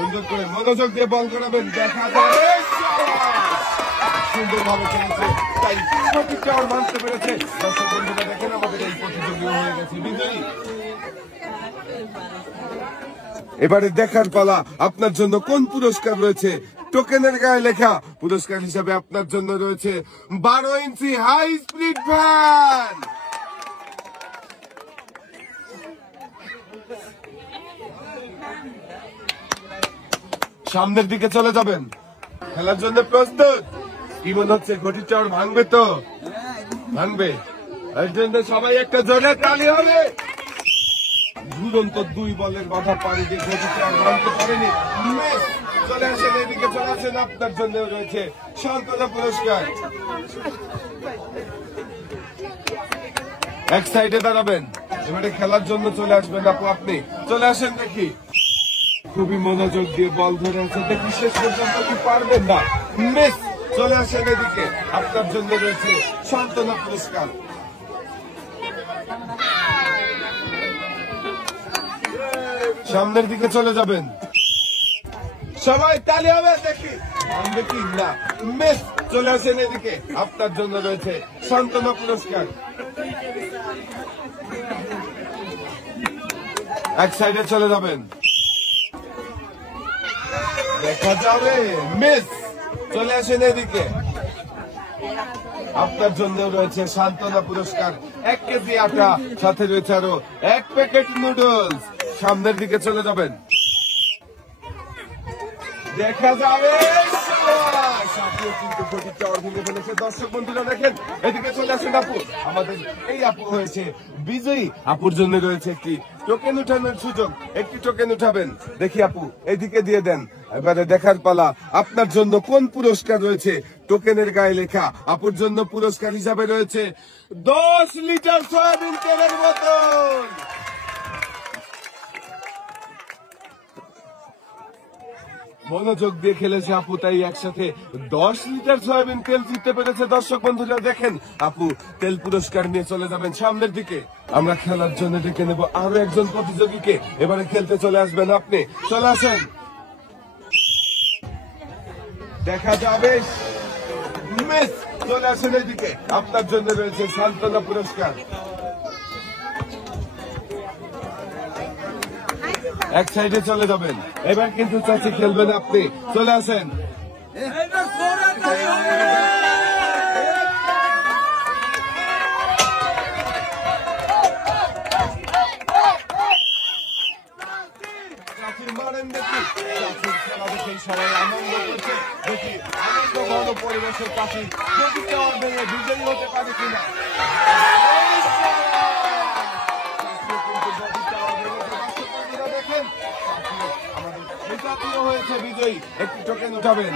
সুন্দর করে মনোযোগ দিয়ে বল করাবেন, দেখা যাবে সুন্দরভাবে খেলেছে, তাই সঠিক টাওয়ার মানতে পেরেছে। দর্শক বন্ধুরা দেখেন আমাদের এই প্রতিযোগী হয়ে গেছে বিজয়ী। এবারে দেখার পালা আপনার জন্য কোন পুরস্কার রয়েছে। টোকেনের গায়ে লেখা পুরস্কার হিসাবে আপনার জন্য রয়েছে 12 ইঞ্চি হাই স্পিড ফ্যান। সামনের দিকে চলে যাবেন, খেলার জন্য প্রস্তুত। কি মনে হচ্ছে ঘটি টাওয়ার ভাঙবে? তো ভাঙবে, এর জন্য সবাই একটা জোরে তালি হবে। ঝুলন্ত 2 বলের বাধা পানি দিয়ে ঘটি টাওয়ার ভাঙতে পারেনি। চলে আসেন এদিকে, চলে আসেন, আপনার জন্য রয়েছে সান্ত্বনা পুরস্কার। এক সাইডে দাঁড়াবেন, এবারে খেলার জন্য চলে আসবেন আপু, আপনি চলে আসেন। দেখি খুবই মনোযোগ দিয়ে বল ধরে আছে, দেখি শেষ পর্যন্ত কি পারবেন না। মিস, চলে আসেন এদিকে, আপনার জন্য রয়েছে সান্ত্বনা পুরস্কার। সামনের দিকে চলে যাবেন, সবাই তালি হবে। দেখি ভাঙবে কি না। মিস, চলে আসেন এদিকে, আপনার জন্য রয়েছে সান্ত্বনা পুরস্কার। এক সাইডে চলে যাবেন, দেখা যাবে। মিস, চলে আসেন এদিকে, আপনার জন্য রয়েছে সান্ত্বনা পুরস্কার। 1 কেজি আটা, সাথে রয়েছে আরো 1 প্যাকেট নুডলস। সামনের দিকে চলে যাবেন, দেখা যাবে। দর্শক বন্ধুরা দেখেন এদিকে চলে আসেন আপু, আমাদের এই আপু হয়েছে বিজয়ী। আপুর জন্য রয়েছে একটি টোকেন উঠানোর সুযোগ, একটি টোকেন উঠাবেন। দেখি আপু এদিকে দিয়ে দেন। এবারে দেখার পালা আপনার জন্য কোন পুরস্কার রয়েছে। টোকেনের গায়ে লেখা আপুর জন্য পুরস্কার হিসাবে রয়েছে 10 লিটার সয়াবিন তেলের বোতল। মনোযোগ দিয়ে খেলেছে আপু, তাই একসাথে 10 লিটার সয়াবিন তেল জিততে পেরেছে। দর্শক বন্ধুরা দেখেন আপু তেল পুরস্কার নিয়ে চলে যাবেন সামনের দিকে। আমরা খেলার জন্য ডেকে নেব আরো একজন প্রতিযোগীকে, এবারে খেলতে চলে আসবেন আপনি, চলে আসেন। দেখা যাবে। মিস, চলে আসেন এদিকে, আপনার জন্য রয়েছে সান্ত্বনা পুরস্কার। এক সাইডে চলে যাবেন, এবার কিন্তু চাচি খেলবেন আপনি, চলে আসেন। চাচির মারেন দেখি, চাচির খেলা দেখে সবাই আনন্দ করছে। দেখি আনন্দ ঘন পরিবেশের চাচি যদি টাওয়ার ভেঙে বিজয়ী হতে পারে কিনা। হয়েছে বিজয়ী, একটি টোকেন উঠাবেন।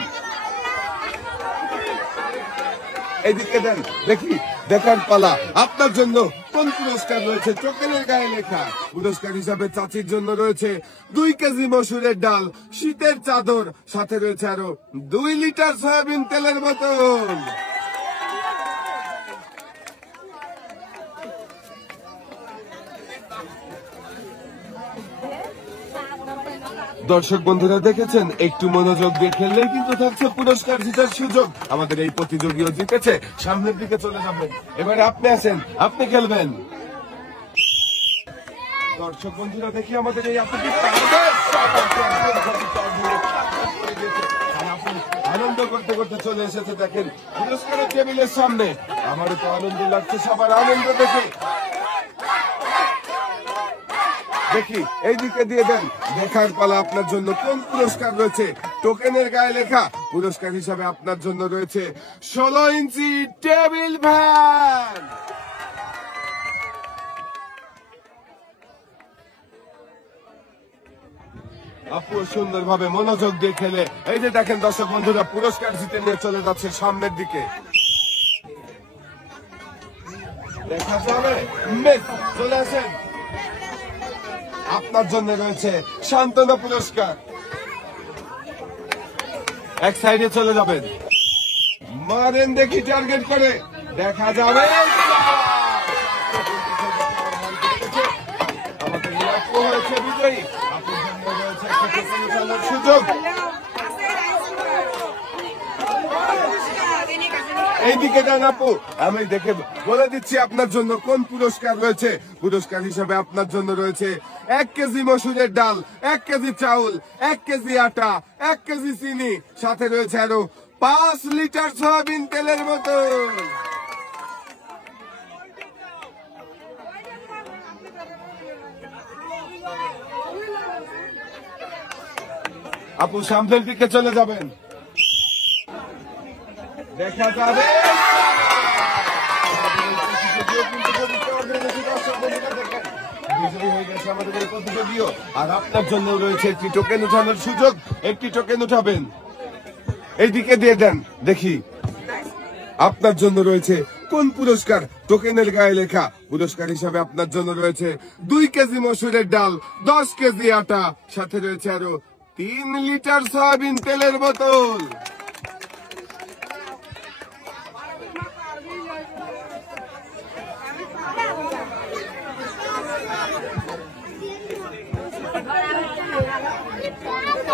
এদিকে দেন, দেখি দেখার পালা আপনার জন্য কোন পুরস্কার রয়েছে। টোকেনের গায়ে লেখা পুরস্কার হিসাবে চাচির জন্য রয়েছে 2 কেজি মসুরের ডাল, শীতের চাদর, সাথে রয়েছে আরো 2 লিটার সয়াবিন তেলের বোতল। দর্শক বন্ধুরা দেখেছেন একটু মনোযোগ দিয়ে খেললেই কিন্তু থাকছে পুরস্কার জিতার সুযোগ। আমাদের এই প্রতিযোগীও জিতেছে। সামনের দিকে চলে যাবেন, এবারে আপনি আসেন, আপনি খেলবেন। দর্শক বন্ধুরা দেখি আমাদের এই আপুটি আনন্দ করতে করতে চলে এসেছে। দেখেন পুরস্কারের টেবিলের সামনে, আমারও তো আনন্দ লাগছে, সবার আনন্দ দেখে। দেখি এইদিকে দিয়ে দেন, দেখার পালা আপনার জন্য কোন পুরস্কার রয়েছে। টোকেনের গায়ে লেখা পুরস্কার হিসাবে আপনার জন্য রয়েছে 16 ইঞ্চি টেবিল ফ্যান। আপু সুন্দরভাবে মনোযোগ দিয়ে খেলে এই যে দেখেন দর্শক বন্ধুরা পুরস্কার জিতে নিয়ে চলে যাচ্ছে সামনের দিকে। দেখা যাবে। চলে আসেন, আপনার জন্য রয়েছে সান্ত্বনা পুরস্কার। এক সাইডে চলে যাবেন, মারেন দেখি টার্গেট করে, দেখা যাবে। আমাদের হয়েছে বিজয়ী, আপনার জন্য রয়েছে একটা সুযোগ। এইদিকে যান আপু, আমি দেখে বলে দিচ্ছি আপনার জন্য কোন পুরস্কার রয়েছে। পুরস্কার হিসেবে আপনার জন্য রয়েছে 1 কেজি মসুরের ডাল, 1 কেজি চাউল, 1 কেজি আটা, 1 কেজি চিনি, সাথে রয়েছে আরো 5 লিটার সয়াবিন তেলের বোতল। আপু সামনের দিকে চলে যাবেন, দেখা যাবে আমাদের প্রতিযোগীও। আর আপনার জন্য রয়েছে একটি টোকেন উঠানোর সুযোগ, একটি টোকেন উঠাবেন, এইদিকে দিয়ে দেন দেখি আপনার জন্য রয়েছে কোন পুরস্কার। টোকেনের গায়ে লেখা পুরস্কার হিসাবে আপনার জন্য রয়েছে 2 কেজি মসুরের ডাল, 10 কেজি আটা, সাথে রয়েছে আরো 3 লিটার সয়াবিন তেলের বোতল।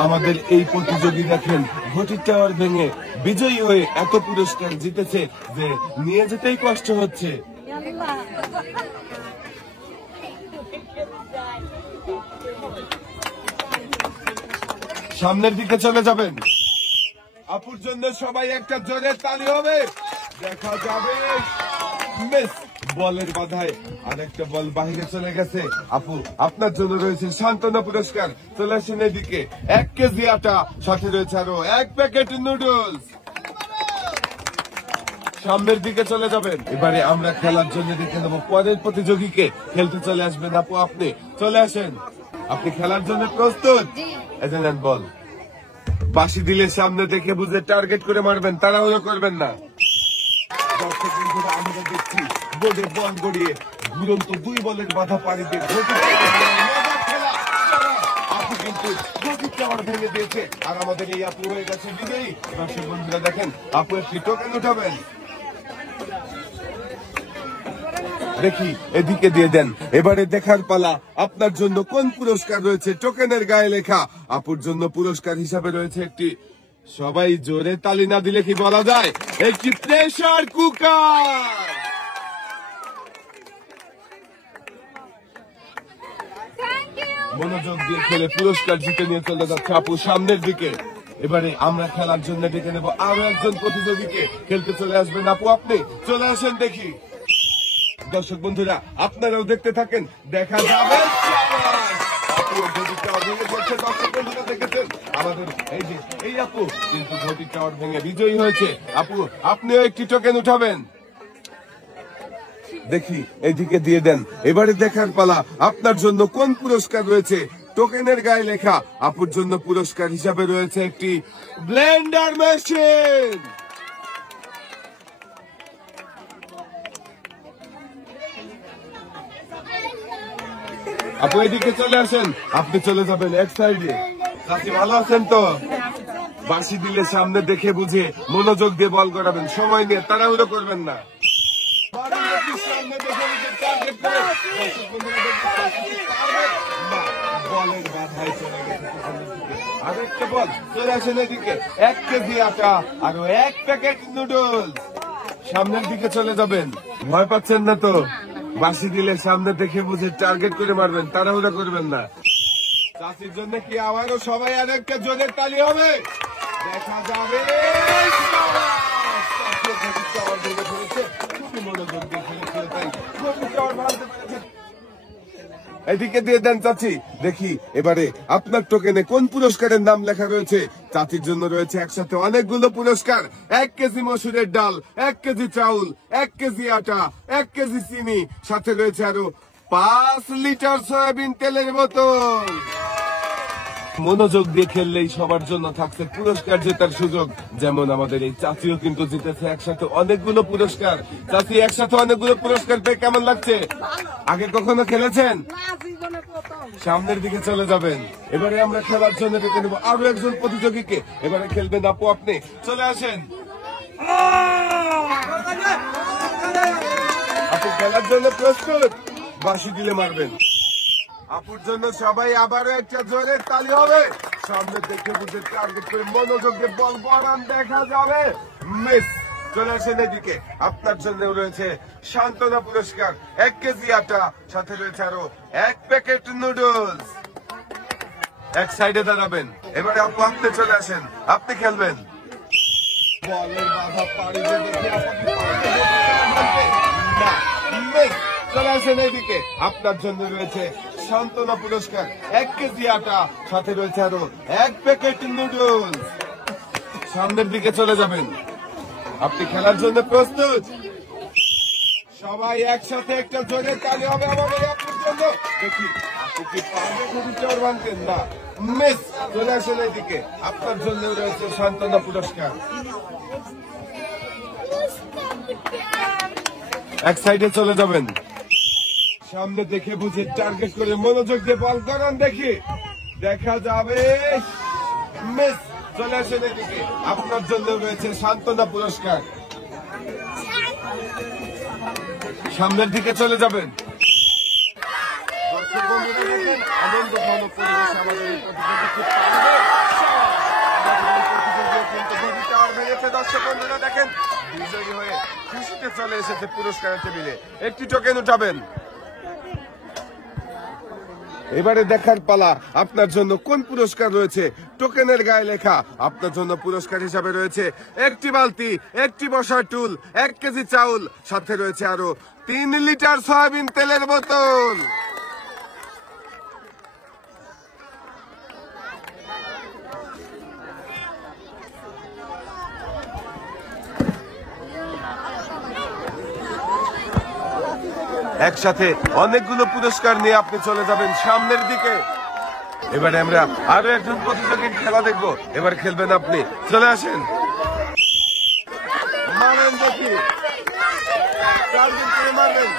আমাদের এই প্রতিযোগী দেখেন ঘটির টাওয়ার ভেঙে বিজয়ী হয়ে এত পুরস্কার জিতেছে যে নিয়ে যেতেই কষ্ট হচ্ছে। সামনের দিকে চলে যাবেন। আপুর জন্য সবাই একটা জোরে তালি হবে, দেখা যাবে মিস বলের বাধায় আরেকটা বল বাহিরে চলে গেছে। আপু আপনার জন্য রয়েছে সান্ত্বনা পুরস্কার, চলে আসেন এদিকে। 1 কেজি আটা, সাথে রয়েছে আরো 1 প্যাকেট নুডলস। সামনের দিকে চলে যাবেন। এবারে আমরা খেলার জন্য দেখে নেবো পরের প্রতিযোগীকে। খেলতে চলে আসবেন আপু, আপনি চলে আসেন। আপনি খেলার জন্য প্রস্তুত? এজেন্ট বল বাঁশি দিলে সামনে দেখে বুঝে টার্গেট করে মারবেন, তাড়াহুড়ো করবেন না। আমরা দেখছি বোর্ডে বল গড়িয়ে দুরন্ত 2 বলের বাধা পাড়ি দিয়ে আপু কিন্তু গতির টাওয়ার ভেঙে দিয়েছে। আর আমাদের এই আপু হয়ে গেছে বিজয়ী। দর্শক বন্ধুরা দেখেন আপু একটি টোকেন উঠাবেন, দেখি এদিকে দিয়ে দেন। এবারে দেখার পালা আপনার জন্য কোন পুরস্কার রয়েছে। টোকেনের গায়ে লেখা আপুর জন্য পুরস্কার হিসাবে রয়েছে একটি, সবাই জোরে তালি না দিলে কি বলা যায়, একটি প্রেসার কুকার। মনোযোগ দিয়ে খেলে পুরস্কার জিতে নিয়ে চলে যাচ্ছে আপু সামনের দিকে। এবারে আমরা খেলার জন্য ডেকে নেব আরো একজন প্রতিযোগীকে। খেলতে চলে আসবেন আপু, আপনি চলে আসেন দেখি। দর্শক বন্ধুরা আপনারাও দেখতে থাকেন, দেখা যাবে দেখেছেন আমাদের এই যে এই আপু কিন্তু ঘটির টাওয়ার ভেঙে বিজয়ী হয়েছে। আপু আপনিও একটি টোকেন উঠাবেন, দেখি এইদিকে দিয়ে দেন। এবারে দেখার পালা আপনার জন্য কোন পুরস্কার রয়েছে। টোকেনের গায়ে লেখা আপুর জন্য পুরস্কার হিসাবে রয়েছে একটি ব্লেন্ডার মেশিন। আপু এদিকে চলে আসেন, আপনি চলে যাবেন এক সাইডে। চাচি ভালো আছেন তো? বাঁশি দিলে সামনে দেখে বুঝে মনোযোগ দিয়ে বল করাবেন, সময় নিয়ে তাড়াহুড়ো করবেন না। বলের বাধায় চলে গেছে আরেকটা বল, চলে আসেন এদিকে। 1 কেজি আটা, আরো 1 প্যাকেট নুডলস। সামনের দিকে চলে যাবেন, ভয় পাচ্ছেন না তো? বাঁশি দিলে সামনে দেখে বুঝে টার্গেট করে মারবেন, তাড়াহুড়া করবেন না। চাষির জন্য কি আবারও সবাই আরেকটা জোরের তালি হবে, দেখা যাবে। মনোযোগ দিয়ে খেলে তাই এদিকে দিয়ে দেন চাচি, দেখি এবারে আপনার টোকেনে কোন পুরস্কারের নাম লেখা রয়েছে। চাচির জন্য রয়েছে একসাথে অনেকগুলো পুরস্কার। 1 কেজি মসুরের ডাল, 1 কেজি চাউল, 1 কেজি আটা, 1 কেজি চিনি, সাথে রয়েছে আরো 5 লিটার সয়াবিন তেলের বোতল। মনোযোগ দিয়ে খেললেই সবার জন্য থাকছে পুরস্কার জেতার সুযোগ। যেমন আমাদের এই চাচিও কিন্তু জিতেছে একসাথে অনেকগুলো পুরস্কার। চাচি একসাথে অনেকগুলো পুরস্কার পেয়ে কেমন লাগছে? আগে কখনো খেলেছেন? সামনের দিকে চলে যাবেন। এবারে আমরা খেলার জন্য ডেকে নেব আরো একজন প্রতিযোগীকে। এবারে খেলবেন আপু, আপনি চলে আসেন। আপু খেলার জন্য প্রস্তুত? বাঁশি দিলে মারবেন। আপুর জন্য সবাই আবারও একটা জোরে তালি হবে। সামনে দেখে বুঝে টার্গেট করে মনোযোগ দিয়ে বল করান, দেখা যাবে মিস। চলে আসেন এদিকে, আপনার জন্য রয়েছে সান্ত্বনা পুরস্কার 1 কেজি আটা, সাথে রয়েছে আরো 1 প্যাকেট নুডলস। এক সাইডে দাঁড়াবেন। এবারে আপু আপনি চলে আসেন, আপনি খেলবেন। বলের বাধা পাড়ি দিয়ে দেখি চলে আসেন এইদিকে, আপনার জন্য রয়েছে সান্ত্বনা পুরস্কার 1 কেজি আটা, সাথে রয়েছে আরো 1 প্যাকেট নুডলস। সামনের দিকে চলে যাবেন। আপনি খেলার জন্য প্রস্তুত? সবাই একসাথে একটা জোরে তালি হবে আমাদের আপুর জন্য। দেখি আপু কি পারবে খুবই চোর ভাঙতেন না। মিস। চলে আসেন এইদিকে, আপনার জন্য রয়েছে সান্ত্বনা পুরস্কার। এক সাইডে চলে যাবেন। সামনে দেখে বুঝে টার্গেট করে মনোযোগ দিয়ে বল করান, দেখি দেখা যাবে মিস। চলে আসেন এদিকে, আপনার জন্য রয়েছে সান্ত্বনা পুরস্কার। সামনের দিকে চলে যাবেন। আনন্দ ঘন পরিবেশ আমাদের এই প্রতিযোগিতা। দর্শক বন্ধুরা দেখেন, বিজয়ী হয়ে খুশিতে চলে এসেছে পুরস্কারের টেবিলে। একটি টোকেন উঠাবেন। এবারে দেখার পালা, আপনার জন্য কোন পুরস্কার রয়েছে। টোকেনের গায়ে লেখা আপনার জন্য পুরস্কার হিসাবে রয়েছে 1টি বালতি, 1টি বসার টুল, 1 কেজি চাউল, সাথে রয়েছে আরো 3 লিটার সয়াবিন তেলের বোতল। একসাথে অনেকগুলো পুরস্কার নিয়ে আপনি চলে যাবেন সামনের দিকে। এবারে আমরা আরো একজন প্রতিযোগীর খেলা দেখবো। এবার খেলবেন আপনি, চলে আসেন। মারেন দেখি, মারবেন,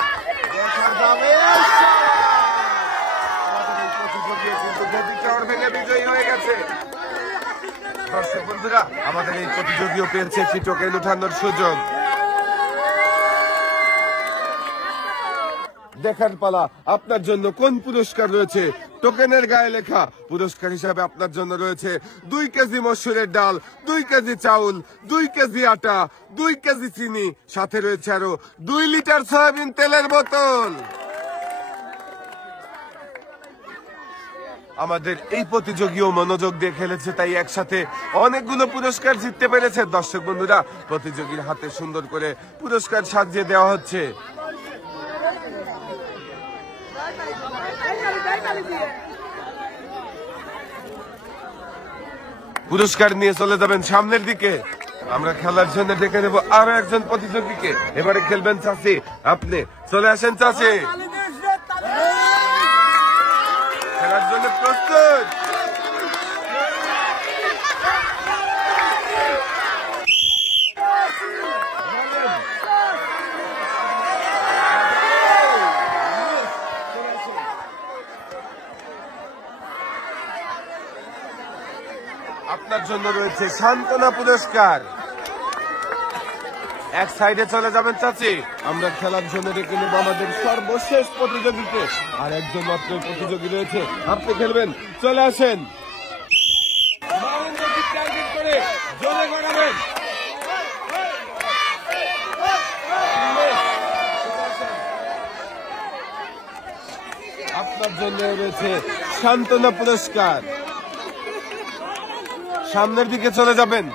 ভেঙে বিজয়ী হয়ে গেছে। দর্শক বন্ধুরা, আমাদের এই প্রতিযোগীও পেয়েছে একটি টোকেন উঠানোর সুযোগ। দেখার পালা, আপনার জন্য কোন পুরস্কার রয়েছে। টোকেনের গায়ে লেখা পুরস্কার হিসাবে আপনার জন্য রয়েছে 2 কেজি মসুরের ডাল, 2 কেজি চাউল, 2 কেজি আটা, 2 কেজি চিনি, সাথে রয়েছে আরো 2 লিটার সয়াবিন তেলের বোতল। আমাদের এই প্রতিযোগীও মনোযোগ দিয়ে খেলেছে, তাই একসাথে অনেকগুলো পুরস্কার জিততে পেরেছে। দর্শক বন্ধুরা, প্রতিযোগীর হাতে সুন্দর করে পুরস্কার সাজিয়ে দেওয়া হচ্ছে। পুরস্কার নিয়ে চলে যাবেন সামনের দিকে। আমরা খেলার জন্য ডেকে নেব আরো একজন প্রতিযোগীকে। এবারে খেলবেন চাচি, আপনি চলে আসেন চাচি। খেলার জন্য প্রস্তুত? আপনার জন্য রয়েছে সান্ত্বনা পুরস্কার। এক সাইডে চলে যাবেন চাচি। আমরা খেলার জন্য ডেকে নেব আমাদের সর্বশেষ প্রতিযোগীকে। আর একজন মাত্র প্রতিযোগী রয়েছে, আপনি খেলবেন, চলে আসেন। আপনার জন্য রয়েছে সান্ত্বনা পুরস্কার। সামনের দিকে চলে যাবেন,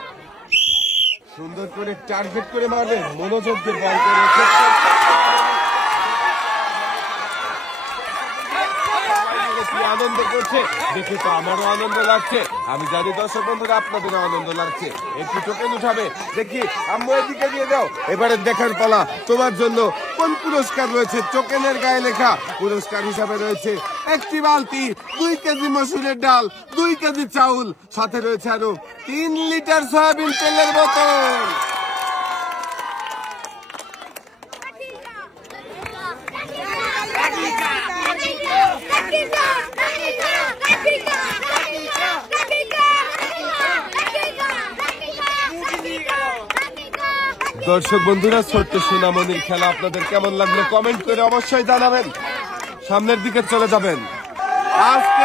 সুন্দর করে টার্গেট করে মারবেন, মনোযোগ দিয়ে বল করে আনন্দ করছে দেখে তো আমারও আনন্দ লাগছে। আমি জানি দর্শক বন্ধুরা আপনাদেরও আনন্দ লাগছে। একটু টোকেন উঠাবে, দেখি আম্মু এদিকে দিয়ে দাও। এবারে দেখার পালা, তোমার জন্য কোন পুরস্কার রয়েছে। টোকেনের গায়ে লেখা পুরস্কার হিসাবে রয়েছে 1টি বালতি, 2 কেজি মসুরের ডাল, 2 কেজি চাউল, সাথে রয়েছে আরো 3 লিটার সয়াবিন তেলের বোতল। দর্শক বন্ধুরা, ছোট্ট সোনামণির খেলা আপনাদের কেমন লাগলো কমেন্ট করে অবশ্যই জানাবেন। সামনের দিকে চলে যাবেন। আজকে